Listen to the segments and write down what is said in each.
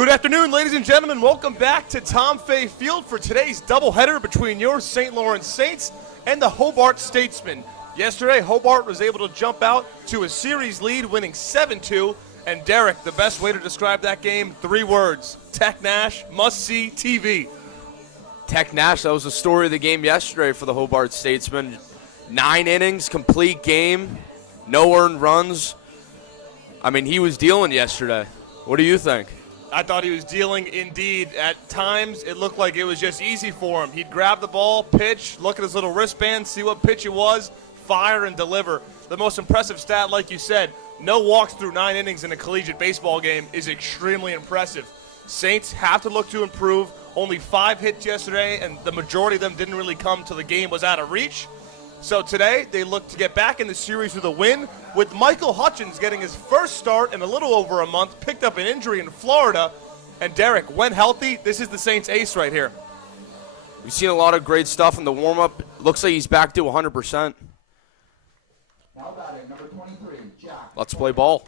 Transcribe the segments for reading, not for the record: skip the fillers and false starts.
Good afternoon, ladies and gentlemen. Welcome back to Tom Fay Field for today's doubleheader between your St. Lawrence Saints and the Hobart Statesmen. Yesterday, Hobart was able to jump out to a series lead, winning 7-2. And Derek, the best way to describe that game, 3 words: Tech Nash, must-see TV. Tech Nash, that was the story of the game yesterday for the Hobart Statesmen. 9 innings, complete game, no earned runs. I mean, he was dealing yesterday. What do you think? I thought he was dealing indeed. At times, it looked like it was just easy for him. He'd grab the ball, pitch, look at his little wristband, see what pitch it was, fire and deliver. The most impressive stat, like you said, no walks through 9 innings in a collegiate baseball game is extremely impressive. Saints have to look to improve. Only 5 hits yesterday, and the majority of them didn't really come till the game was out of reach. So today, they look to get back in the series with a win, with Michael Hutchins getting his first start in a little over a month, picked up an injury in Florida. And Derek, when healthy, this is the Saints ace right here. We've seen a lot of great stuff in the warm-up. Looks like he's back to 100%. Now batting, number 23, Jack. Let's play ball.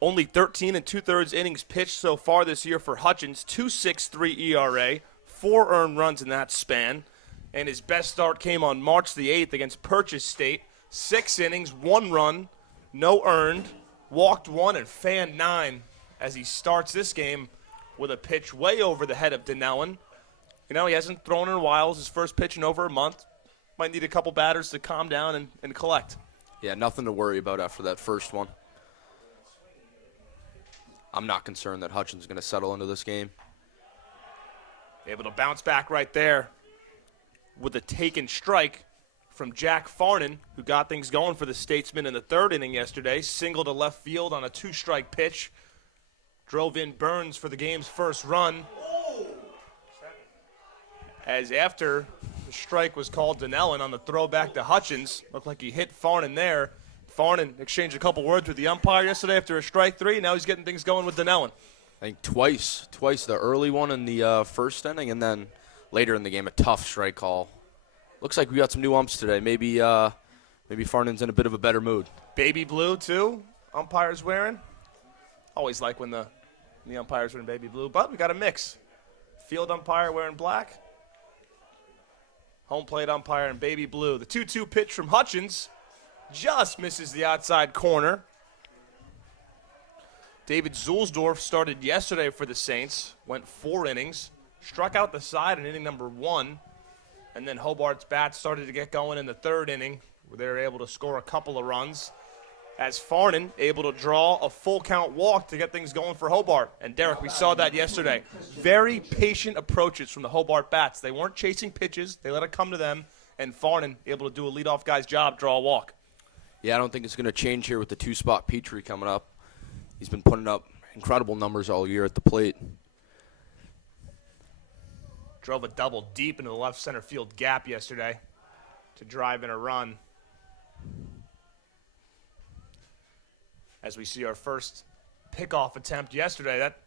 Only 13 2/3 innings pitched so far this year for Hutchins, 2.63 ERA, 4 earned runs in that span. And his best start came on March the 8th against Purchase State. 6 innings, 1 run, no earned, walked 1 and fanned 9 as he starts this game with a pitch way over the head of Donnellan. You know, he hasn't thrown in a while. It's his first pitch in over a month. Might need a couple batters to calm down and collect. Yeah, nothing to worry about after that first one. I'm not concerned that Hutchins is going to settle into this game. Able to bounce back right there with a taken strike from Jack Farnan, who got things going for the Statesmen in the 3rd inning yesterday. Single to left field on a 2-strike pitch. Drove in Burns for the game's first run. As after the strike was called, Donnellan on the throw back to Hutchins. Looked like he hit Farnan there. Farnan exchanged a couple words with the umpire yesterday after a strike 3. Now he's getting things going with Donnellan. I think twice. The early one in the first inning, and then later in the game, a tough strike call. Looks like we got some new umps today. Maybe Farnan's in a bit of a better mood. Baby blue, too, umpire's wearing. Always like when the umpires are in baby blue, but we got a mix. Field umpire wearing black. Home plate umpire in baby blue. The 2-2 pitch from Hutchins just misses the outside corner. David Zulsdorf started yesterday for the Saints, went 4 innings, struck out the side in inning number 1, and then Hobart's bats started to get going in the 3rd inning, where they were able to score a couple of runs, as Farnan able to draw a full count walk to get things going for Hobart. And Derek, we saw that yesterday. Very patient approaches from the Hobart bats. They weren't chasing pitches. They let it come to them, and Farnan able to do a leadoff guy's job, draw a walk. Yeah, I don't think it's going to change here with the 2-spot Petrie coming up. He's been putting up incredible numbers all year at the plate. Drove a double deep into the left center field gap yesterday to drive in a run. As we see our first pickoff attempt yesterday, that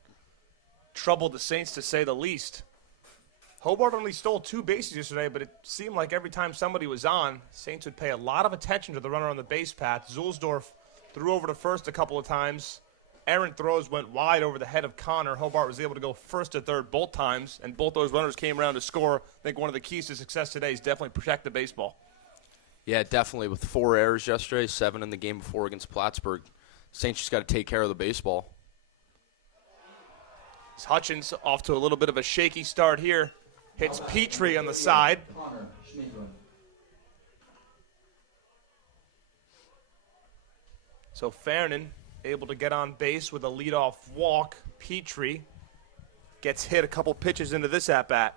troubled the Saints to say the least. Hobart only stole 2 bases yesterday, but it seemed like every time somebody was on, Saints would pay a lot of attention to the runner on the base path. Zulsdorf threw over to first a couple of times. Errant throws went wide over the head of Connor. Hobart was able to go first to third both times, and both those runners came around to score. I think one of the keys to success today is definitely protect the baseball. Yeah, definitely. With 4 errors yesterday, 7 in the game before against Plattsburgh, Saints just got to take care of the baseball. Hutchins off to a little bit of a shaky start here. Hits Petrie on the side. So Farnan able to get on base with a leadoff walk. Petrie gets hit a couple pitches into this at-bat.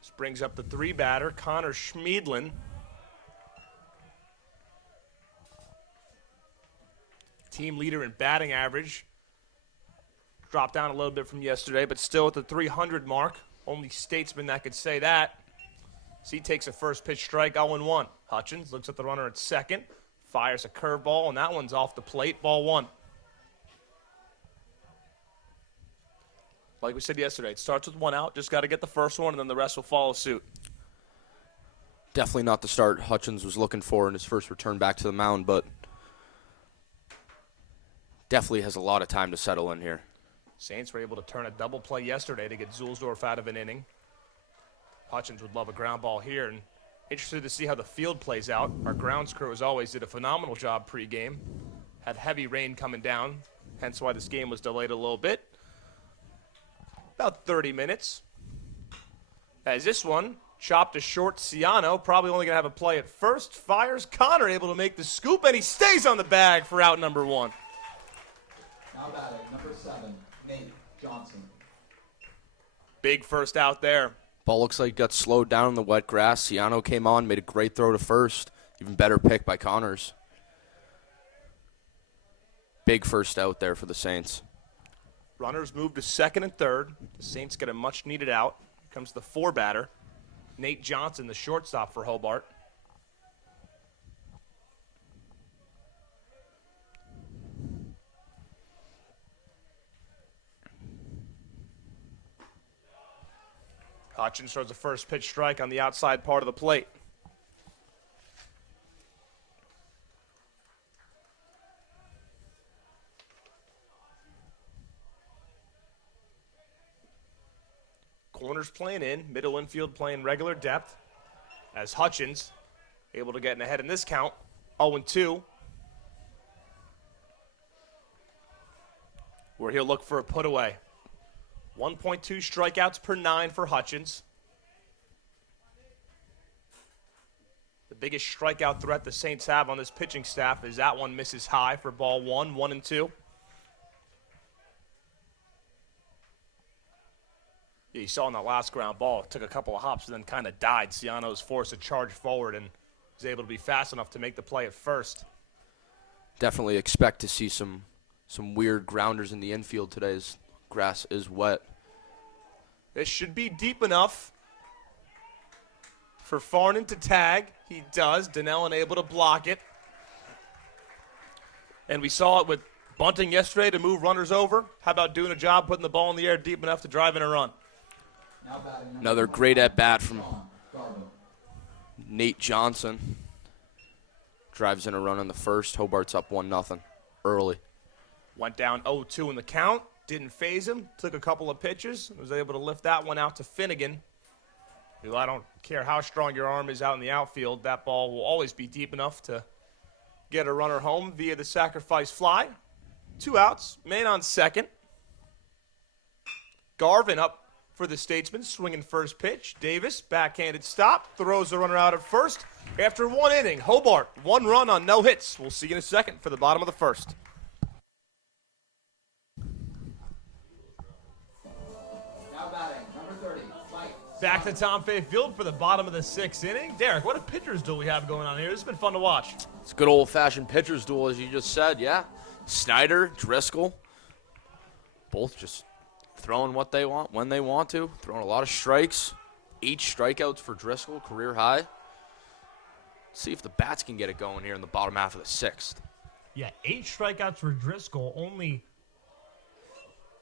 This brings up the 3-batter, Connor Schmiedlin. Team leader in batting average. Dropped down a little bit from yesterday, but still at the 300 mark. Only Statesman that could say that. So he takes a first pitch strike, 0-1. Hutchins looks at the runner at second, fires a curveball, and that one's off the plate, ball 1. Like we said yesterday, it starts with one out. Just got to get the first one, and then the rest will follow suit. Definitely not the start Hutchins was looking for in his first return back to the mound, but definitely has a lot of time to settle in here. Saints were able to turn a double play yesterday to get Zulsdorf out of an inning. Hutchins would love a ground ball here, and interested to see how the field plays out. Our grounds crew, as always, did a phenomenal job pregame. Had heavy rain coming down, hence why this game was delayed a little bit. About 30 minutes. As this one chopped to short, Ciano probably only going to have a play at first. Fires Connor, able to make the scoop, and he stays on the bag for out number 1. Now batting, number 7, Nate Johnson. Big first out there. Ball looks like it got slowed down in the wet grass. Ciano came on, made a great throw to first. Even better pick by Connors. Big first out there for the Saints. Runners move to second and third. The Saints get a much-needed out. Here comes the 4 batter. Nate Johnson, the shortstop for Hobart. Hutchins throws a first pitch strike on the outside part of the plate. Corners playing in, middle infield playing regular depth. As Hutchins able to get in ahead in this count, 0-2. Where he'll look for a put away. 1.2 strikeouts per 9 for Hutchins. The biggest strikeout threat the Saints have on this pitching staff is that one misses high for ball 1, 1-2. Yeah, you saw in that last ground ball, it took a couple of hops and then kind of died. Ciano was forced to charge forward and was able to be fast enough to make the play at first. Definitely expect to see some weird grounders in the infield today as grass is wet. This should be deep enough for Farnan to tag. He does. Donnell unable to block it. And we saw it with bunting yesterday to move runners over. How about doing a job putting the ball in the air deep enough to drive in a run? Another great at-bat from Nate Johnson. Drives in a run in the first. Hobart's up 1-0 early. Went down 0-2 in the count. Didn't phase him. Took a couple of pitches. Was able to lift that one out to Finnegan. Well, I don't care how strong your arm is out in the outfield. That ball will always be deep enough to get a runner home via the sacrifice fly. 2 outs. Man on second. Garvin up for the Statesmen, swinging first pitch. Davis, backhanded stop. Throws the runner out at first. After 1 inning, Hobart, 1 run on no hits. We'll see you in a second for the bottom of the first. Back to Tom Fay Field for the bottom of the 6th inning. Derek, what a pitcher's duel we have going on here. This has been fun to watch. It's a good old-fashioned pitcher's duel, as you just said, yeah. Snyder, Driscoll, both just throwing what they want when they want to, throwing a lot of strikes. 8 strikeouts for Driscoll, career high. Let's see if the bats can get it going here in the bottom half of the 6th. Yeah, 8 strikeouts for Driscoll, only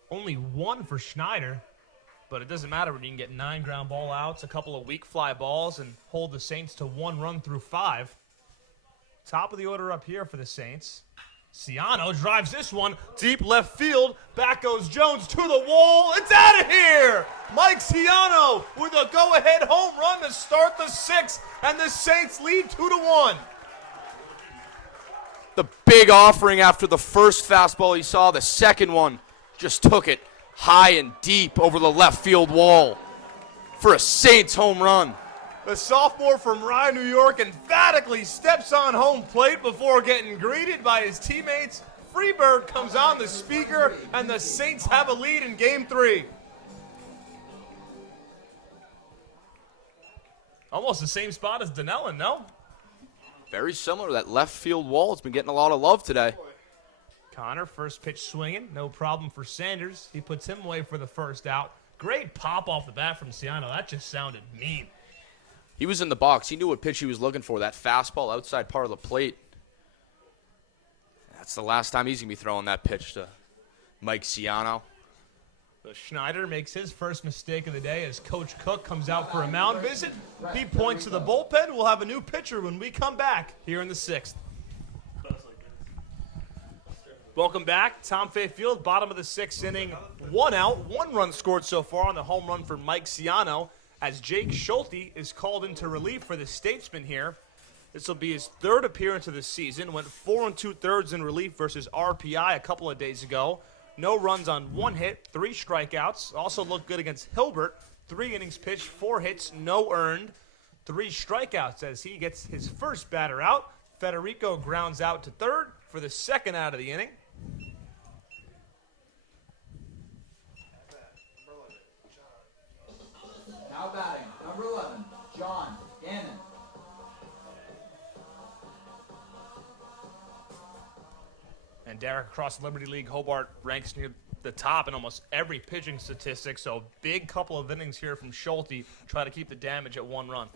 1 for Schneider. But it doesn't matter when you can get 9 ground ball outs, a couple of weak fly balls, and hold the Saints to 1 run through 5. Top of the order up here for the Saints. Ciano drives this one deep left field. Back goes Jones to the wall. It's out of here! Mike Ciano with a go-ahead home run to start the 6th, and the Saints lead 2-1. The big offering after the first fastball he saw. The second one just took it high and deep over the left field wall for a Saints home run. The sophomore from Rye, New York emphatically steps on home plate before getting greeted by his teammates. Freebird comes on the speaker, and the Saints have a lead in Game 3. Almost the same spot as Donnellon, no? Very similar to that left field wall. It's been getting a lot of love today. Connor, first pitch swinging, no problem for Sanders. He puts him away for the first out. Great pop off the bat from Ciano. That just sounded mean. He was in the box. He knew what pitch he was looking for, that fastball outside part of the plate. That's the last time he's going to be throwing that pitch to Mike Ciano. So Schneider makes his first mistake of the day as Coach Cook comes out for a mound visit. He points to the bullpen. We'll have a new pitcher when we come back here in the 6th. Welcome back. Tom Fay Field, bottom of the 6th inning. 1 out, 1 run scored so far on the home run for Mike Ciano as Jake Schulte is called into relief for the Statesman here. This will be his 3rd appearance of the season. Went 4 2/3 in relief versus RPI a couple of days ago. No runs on 1 hit, 3 strikeouts. Also looked good against Hilbert. 3 innings pitched, 4 hits, no earned. 3 strikeouts as he gets his first batter out. Federico grounds out to 3rd for the 2nd out of the inning. Now batting, number 11, John Gannon. And Derek, across the Liberty League, Hobart ranks near the top in almost every pitching statistic. So big couple of innings here from Schulte. Try to keep the damage at 1 run.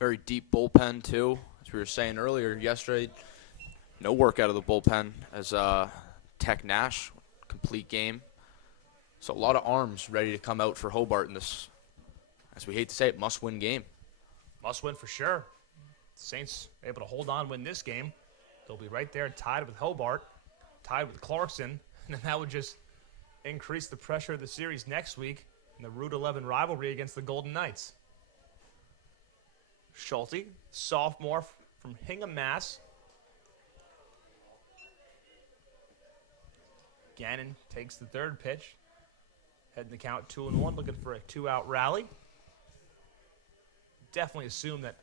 Very deep bullpen, too. As we were saying earlier, yesterday, no work out of the bullpen as Tech Nash, complete game. So a lot of arms ready to come out for Hobart in this, as we hate to say it, must-win game. Must win for sure. Saints able to hold on, win this game. They'll be right there tied with Hobart, tied with Clarkson, and then that would just increase the pressure of the series next week in the Route 11 rivalry against the Golden Knights. Schulte, sophomore from Hingham, Mass. Gannon takes the 3rd pitch. Heading the count 2-1, looking for a 2-out rally. Definitely assume that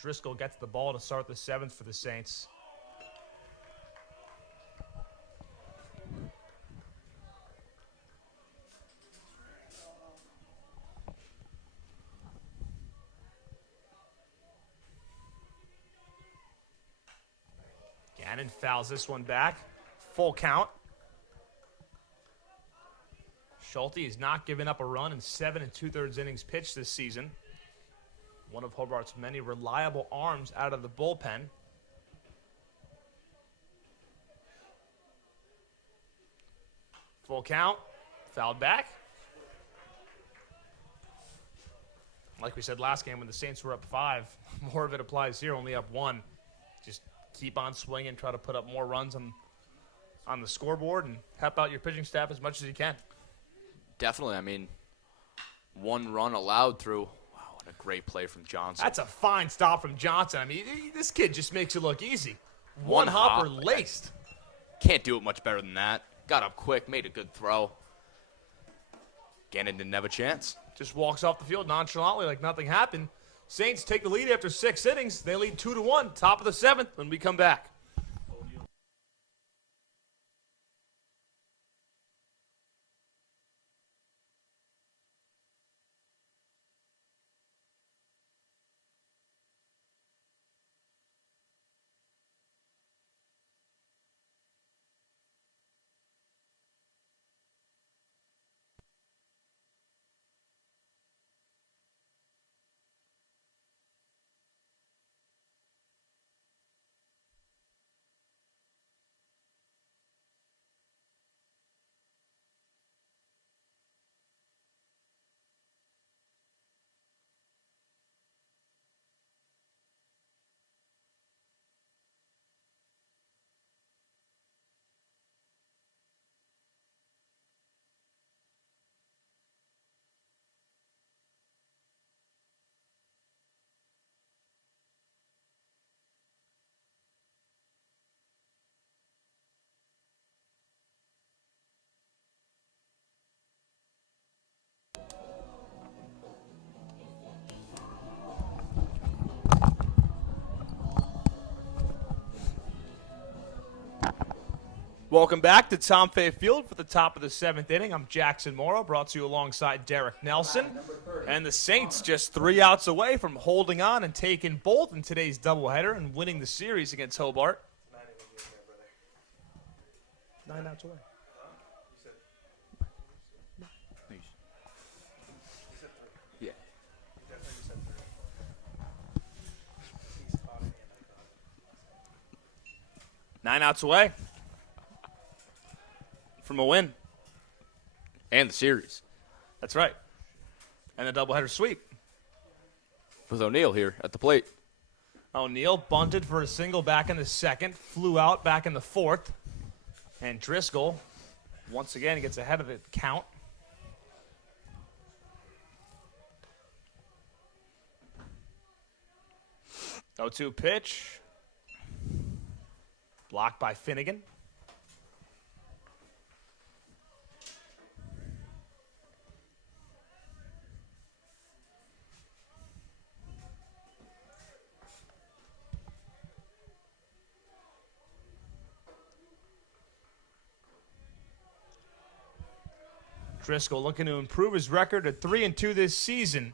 Driscoll gets the ball to start the 7th for the Saints. Gannon fouls this one back. Full count. Schulte has not given up a run in 7 2/3 innings pitched this season. One of Hobart's many reliable arms out of the bullpen. Full count. Fouled back. Like we said last game when the Saints were up 5, more of it applies here, only up 1. Just keep on swinging, try to put up more runs on the scoreboard and help out your pitching staff as much as you can. Definitely. I mean, 1 run allowed through. Wow, what a great play from Johnson. That's a fine stop from Johnson. I mean, this kid just makes it look easy. One hopper laced. Can't do it much better than that. Got up quick, made a good throw. Gannon didn't have a chance. Just walks off the field nonchalantly like nothing happened. Saints take the lead after 6 innings. They lead 2-1, top of the 7th when we come back. Welcome back to Tom Fay Field for the top of the 7th inning. I'm Jackson Mauro, brought to you alongside Derek Nelson. And the Saints just 3 outs away from holding on and taking both in today's doubleheader and winning the series against Hobart. 9 outs away. Yeah. 9 outs away from a win. And the series. That's right. And the doubleheader sweep. With O'Neal here at the plate. O'Neal bunted for a single back in the second, flew out back in the fourth. And Driscoll, once again, gets ahead of the count. No-2 pitch. Blocked by Finnegan. Driscoll looking to improve his record to 3-2 this season.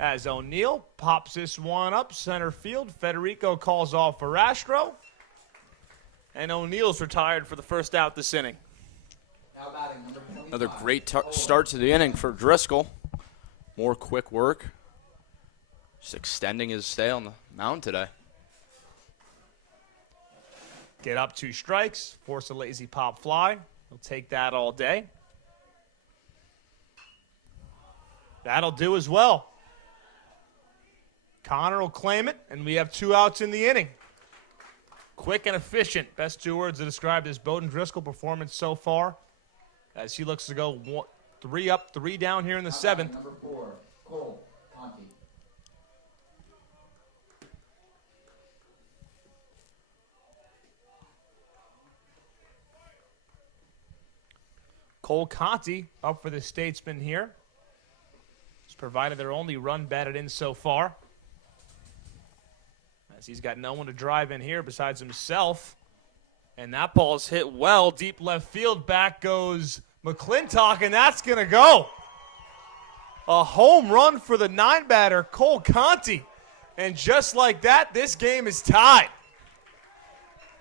As O'Neal pops this one up center field, Federico calls off for Astro, and O'Neal's retired for the first out this inning. Now batting number 25. Another great start to the inning for Driscoll. More quick work. Just extending his stay on the mound today. Get up 2 strikes, force a lazy pop fly. He'll take that all day. That'll do as well. Connor will claim it, and we have 2 outs in the inning. Quick and efficient. Best 2 words to describe this Bowden Driscoll performance so far, as he looks to go 3 up, 3 down here in the Now 7th. batting number 4, Cole Conti. Cole Conti up for the Statesman here. He's provided their only run batted in so far, as he's got no one to drive in here besides himself. And that ball is hit well, deep left field. Back goes McClintock, and that's going to go. A home run for the 9-batter, Cole Conti. And just like that, this game is tied.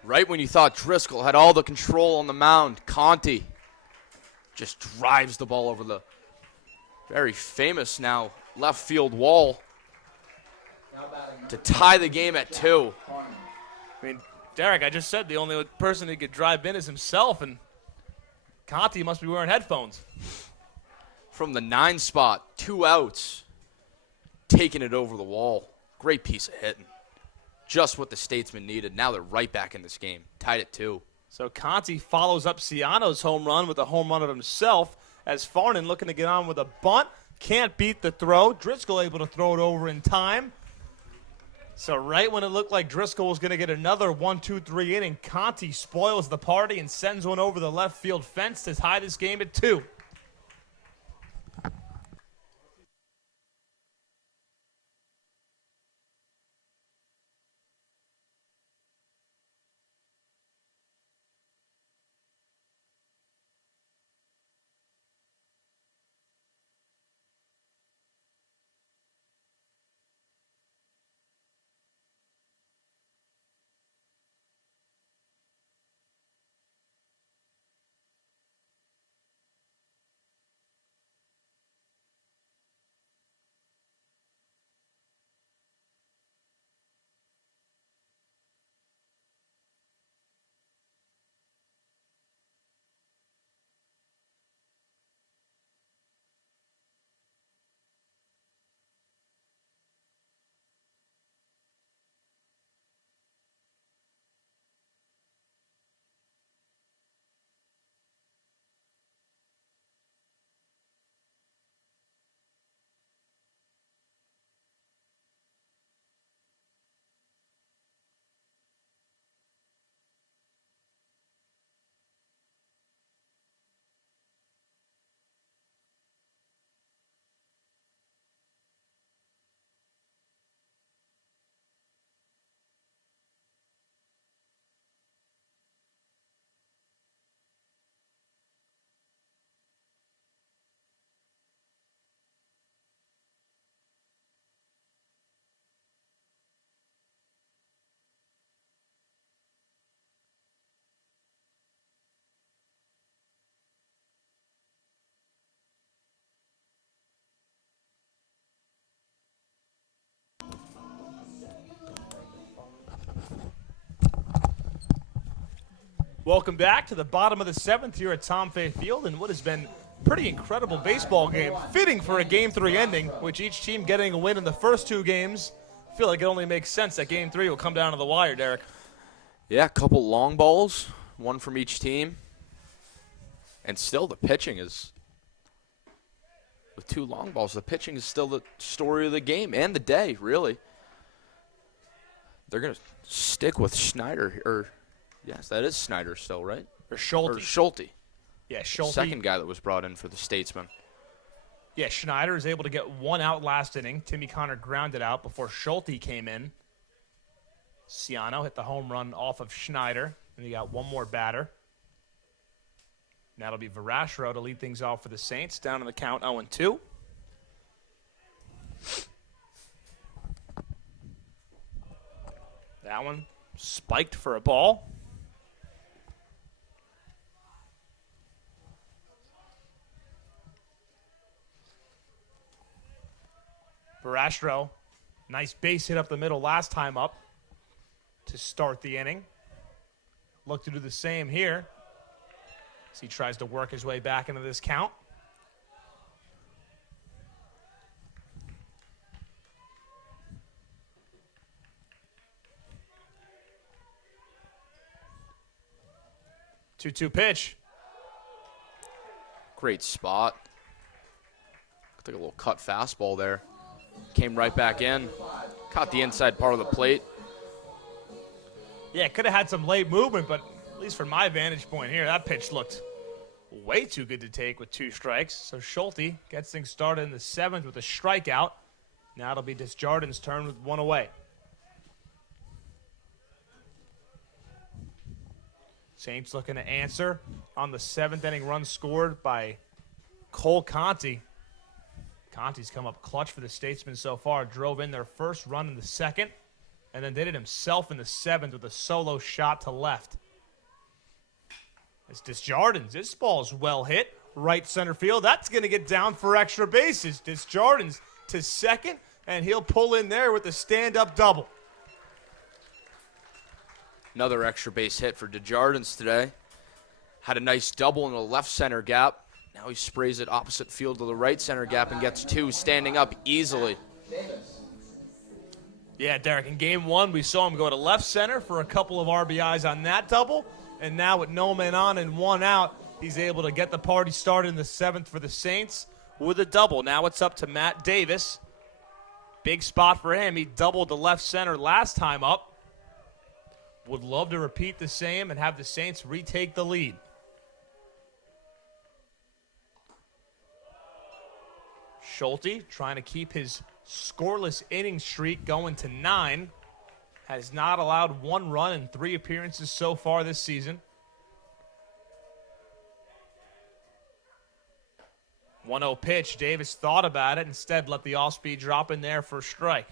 Right when you thought Driscoll had all the control on the mound, Conti just drives the ball over the very famous now left field wall Now batting number to tie the game at 2. Carney. I mean, Derek, I just said the only person who could drive in is himself, and Conti must be wearing headphones. From the 9 spot, 2 outs, taking it over the wall. Great piece of hitting. Just what the Statesman needed. Now they're right back in this game, tied at 2. So Conti follows up Ciano's home run with a home run of himself, as Farnan looking to get on with a bunt. Can't beat the throw. Driscoll able to throw it over in time. So right when it looked like Driscoll was going to get another 1-2-3 inning, Conti spoils the party and sends one over the left field fence to tie this game at 2. Welcome back to the bottom of the 7th here at Tom Fay Field, and what has been Pretty incredible baseball game. Fitting for a Game 3 ending, which each team getting a win in the first 2 games. I feel like it only makes sense that Game 3 will come down to the wire, Derek. Yeah, a couple long balls, one from each team. And still the pitching is, with 2 long balls, the pitching is still the story of the game and the day, really. They're going to stick with Schneider, or yes, that is Schneider still, right? Or Schulte. Or Schulte. Yeah, Schulte. Second guy that was brought in for the Statesman. Yeah, Schneider is able to get 1 out last inning. Timmy Connor grounded out before Schulte came in. Ciano hit the home run off of Schneider, and he got 1 more batter. Now it'll be Verashro to lead things off for the Saints, down in the count 0-2. That one spiked for a ball. Verashro, nice base hit up the middle last time up to start the inning. Look to do the same here as he tries to work his way back into this count. Two-two pitch. Great spot. Took a little cut fastball there. Came right back in. Caught the inside part of the plate. Yeah, could have had some late movement, but at least from my vantage point here, that pitch looked way too good to take with 2 strikes. So Schulte gets things started in the 7th with a strikeout. Now it'll be Desjardins' turn with 1 away. Saints looking to answer on the 7th inning run scored by Cole Conti. Conti's come up clutch for the Statesmen so far. Drove in their first run in the 2nd, and then did it himself in the 7th with a solo shot to left. It's Desjardins. This ball's well hit. Right center field. That's going to get down for extra bases. Desjardins to 2nd, and he'll pull in there with a stand-up double. Another extra base hit for Desjardins today. Had a nice double in the left center gap. Now he sprays it opposite field to the right center gap and gets 2 standing up easily. Yeah, Derek, in Game 1, we saw him go to left center for a couple of RBIs on that double. And now with no man on and 1 out, he's able to get the party started in the 7th for the Saints with a double. Now it's up to Matt Davis. Big spot for him. He doubled the left center last time up. Would love to repeat the same and have the Saints retake the lead. Schulte trying to keep his scoreless inning streak going to 9. Has not allowed 1 run in 3 appearances so far this season. 1-0 pitch. Davis thought about it. Instead, let the off-speed drop in there for a strike.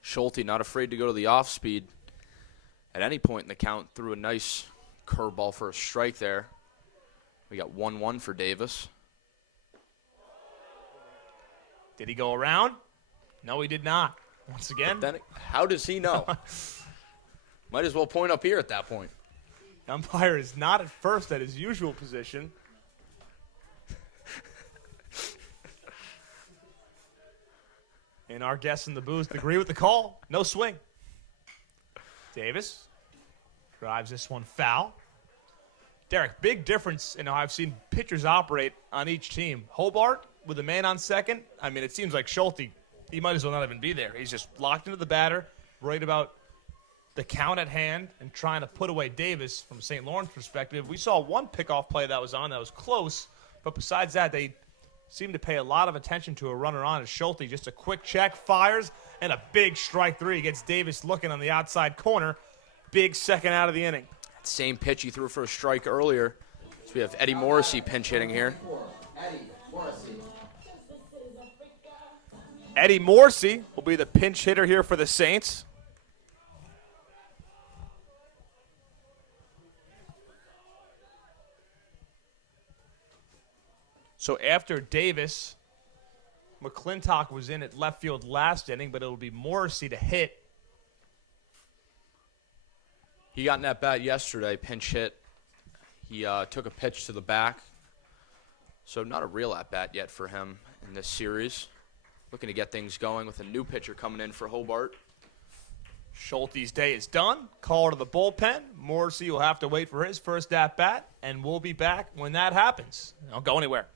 Schulte not afraid to go to the off-speed at any point in the count. Threw a nice curveball for a strike there. We got 1-1 for Davis. Did he go around? No, he did not. Once again. Then, how does he know? Might as well point up here at that point. Umpire is not at first at his usual position. And our guests in the booth agree with the call. No swing. Davis drives this one foul. Derek, big difference in how I've seen pitchers operate on each team. Hobart with a man on second. I mean, it seems like Schulte, he might as well not even be there. He's just locked into the batter, worried about the count at hand, and trying to put away Davis from St. Lawrence perspective. We saw one pickoff play that was on that was close, but besides that, they seem to pay a lot of attention to a runner on as Schulte. Just a quick check, fires, and a big strike 3. Gets Davis looking on the outside corner. Big second out of the inning. Same pitch he threw for a strike earlier. So we have Eddie Morrissey pinch hitting here. Eddie Morrissey will be the pinch hitter here for the Saints. So after Davis, McClintock was in at left field last inning, but it'll be Morrissey to hit. He got in that bat yesterday, pinch hit. He took a pitch to the back. So not a real at-bat yet for him in this series. Looking to get things going with a new pitcher coming in for Hobart. Schulte's day is done. Call to the bullpen. Morrissey will have to wait for his first at-bat, and we'll be back when that happens. Don't go anywhere.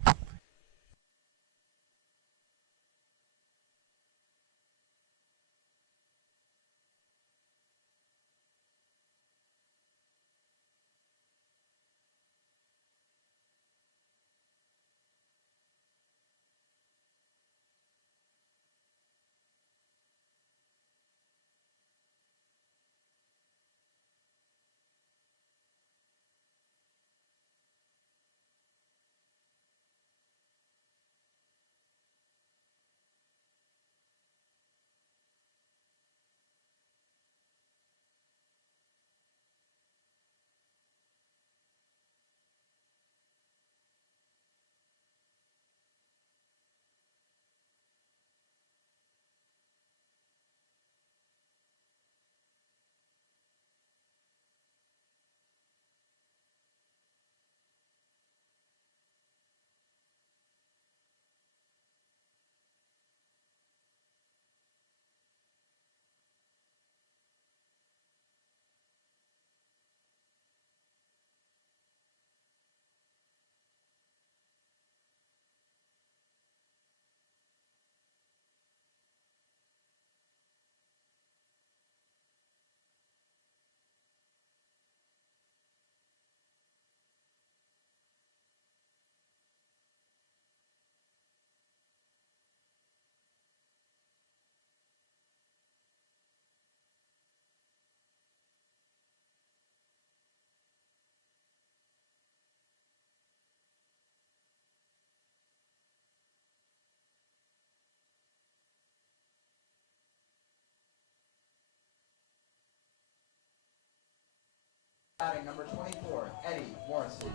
Batting number 24, Eddie Morrissey.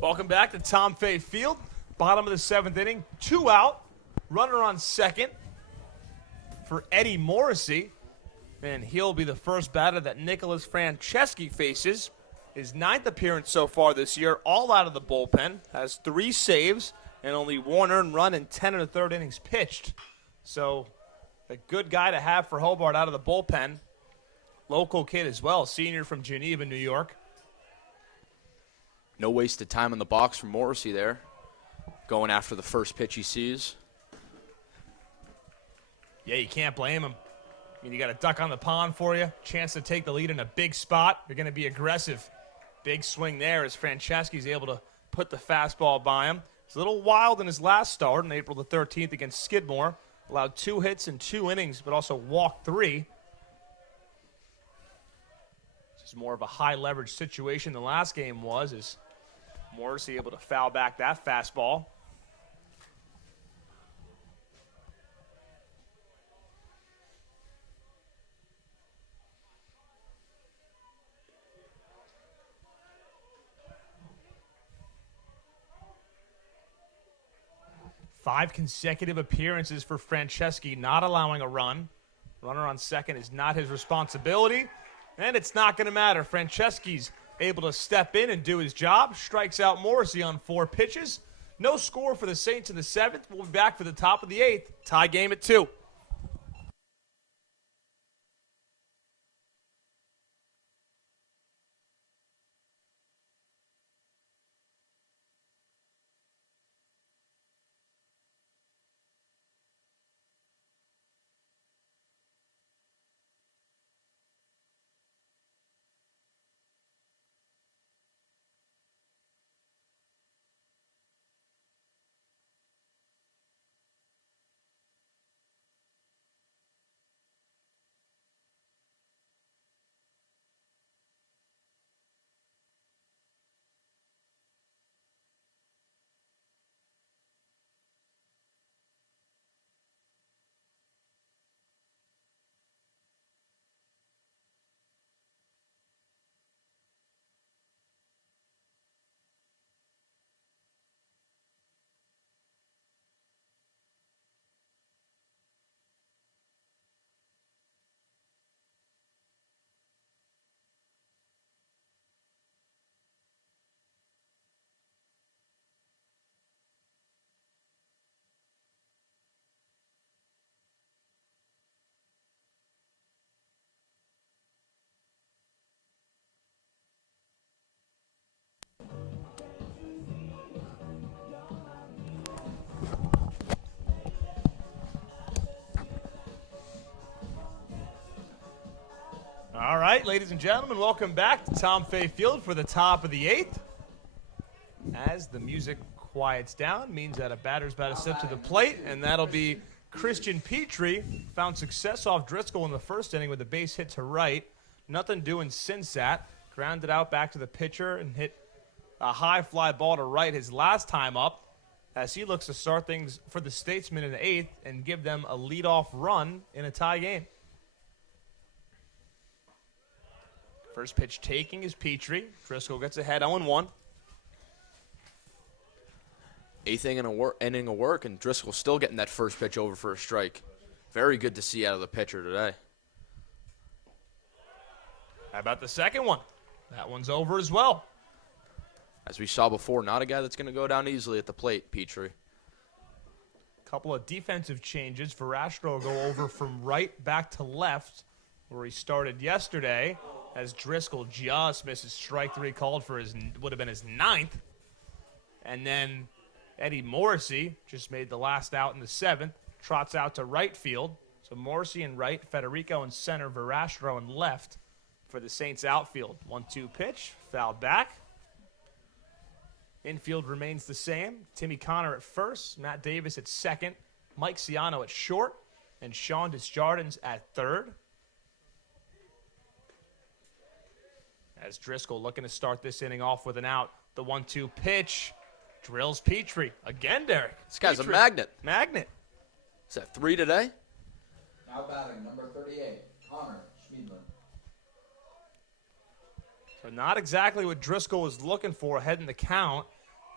Welcome back to Tom Fay Field. Bottom of the 7th inning. 2 out. Runner on second for Eddie Morrissey. And he'll be the first batter that Nicholas Franceschi faces. His 9th appearance so far this year, all out of the bullpen. Has 3 saves and only 1 earned run in 10 1/3 innings pitched. So a good guy to have for Hobart out of the bullpen. Local kid as well, senior from Geneva, New York. No wasted time in the box from Morrissey there. Going after the first pitch he sees. Yeah, you can't blame him. I mean, you got a duck on the pond for you. Chance to take the lead in a big spot. You're going to be aggressive. Big swing there as Franceschi's able to put the fastball by him. He's a little wild in his last start on April the 13th against Skidmore. Allowed 2 hits in 2 innings, but also walked 3. This is more of a high-leverage situation than last game was, as Morrissey able to foul back that fastball. Five consecutive appearances for Franceschi, not allowing a run. Runner on second is not his responsibility, and it's not going to matter. Franceschi's able to step in and do his job. Strikes out Morrissey on 4 pitches. No score for the Saints in the 7th. We'll be back for the top of the 8th. Tie game at 2. All right, ladies and gentlemen, welcome back to Tom Fay Field for the top of the 8th. As the music quiets down, means that a batter's about to step to the plate, and that'll be Christian Petrie. Found success off Driscoll in the first inning with a base hit to right. Nothing doing since that. Grounded out back to the pitcher and hit a high fly ball to right his last time up, as he looks to start things for the Statesmen in the 8th and give them a leadoff run in a tie game. First pitch taking is Petrie. Driscoll gets ahead 0-1. 8th inning of work, and Driscoll still getting that first pitch over for a strike. Very good to see out of the pitcher today. How about the second one? That one's over as well. As we saw before, not a guy that's going to go down easily at the plate, Petrie. Couple of defensive changes. Verastro will go over from right back to left, where he started yesterday, as Driscoll just misses strike 3 called for would have been his 9th. And then Eddie Morrissey just made the last out in the 7th, trots out to right field. So Morrissey in right, Federico in center, Verastro in left for the Saints outfield. 1-2 pitch, fouled back. Infield remains the same. Timmy Connor at first, Matt Davis at second, Mike Ciano at short, and Sean Desjardins at third. As Driscoll looking to start this inning off with an out. The 1-2 pitch drills Petrie. Again, Derek. This guy's Petrie. a magnet. Magnet. Is that 3 today? Now batting, number 38, Connor Schmiedlin. So not exactly what Driscoll was looking for ahead in the count.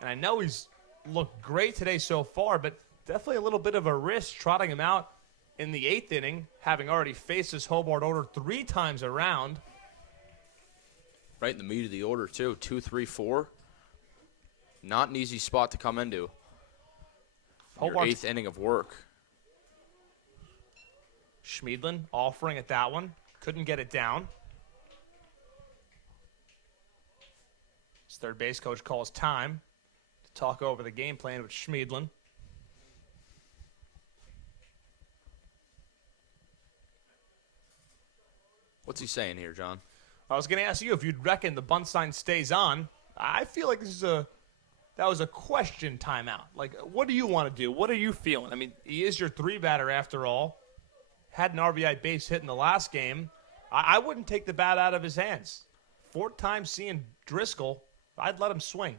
And I know he's looked great today so far, but definitely a little bit of a risk trotting him out in the 8th inning, having already faced his Hobart order 3 times around. Right in the meat of the order, too. 2, 3, 4. Not an easy spot to come into. Your Hobart's 8th inning of work. Schmiedlin offering at that one. Couldn't get it down. His third base coach calls time to talk over the game plan with Schmiedlin. What's he saying here, John? I was going to ask you if you'd reckon the bunt sign stays on. I feel like that was a question timeout. Like, what do you want to do? What are you feeling? I mean, he is your 3-batter after all. Had an RBI base hit in the last game. I wouldn't take the bat out of his hands. 4th time seeing Driscoll, I'd let him swing.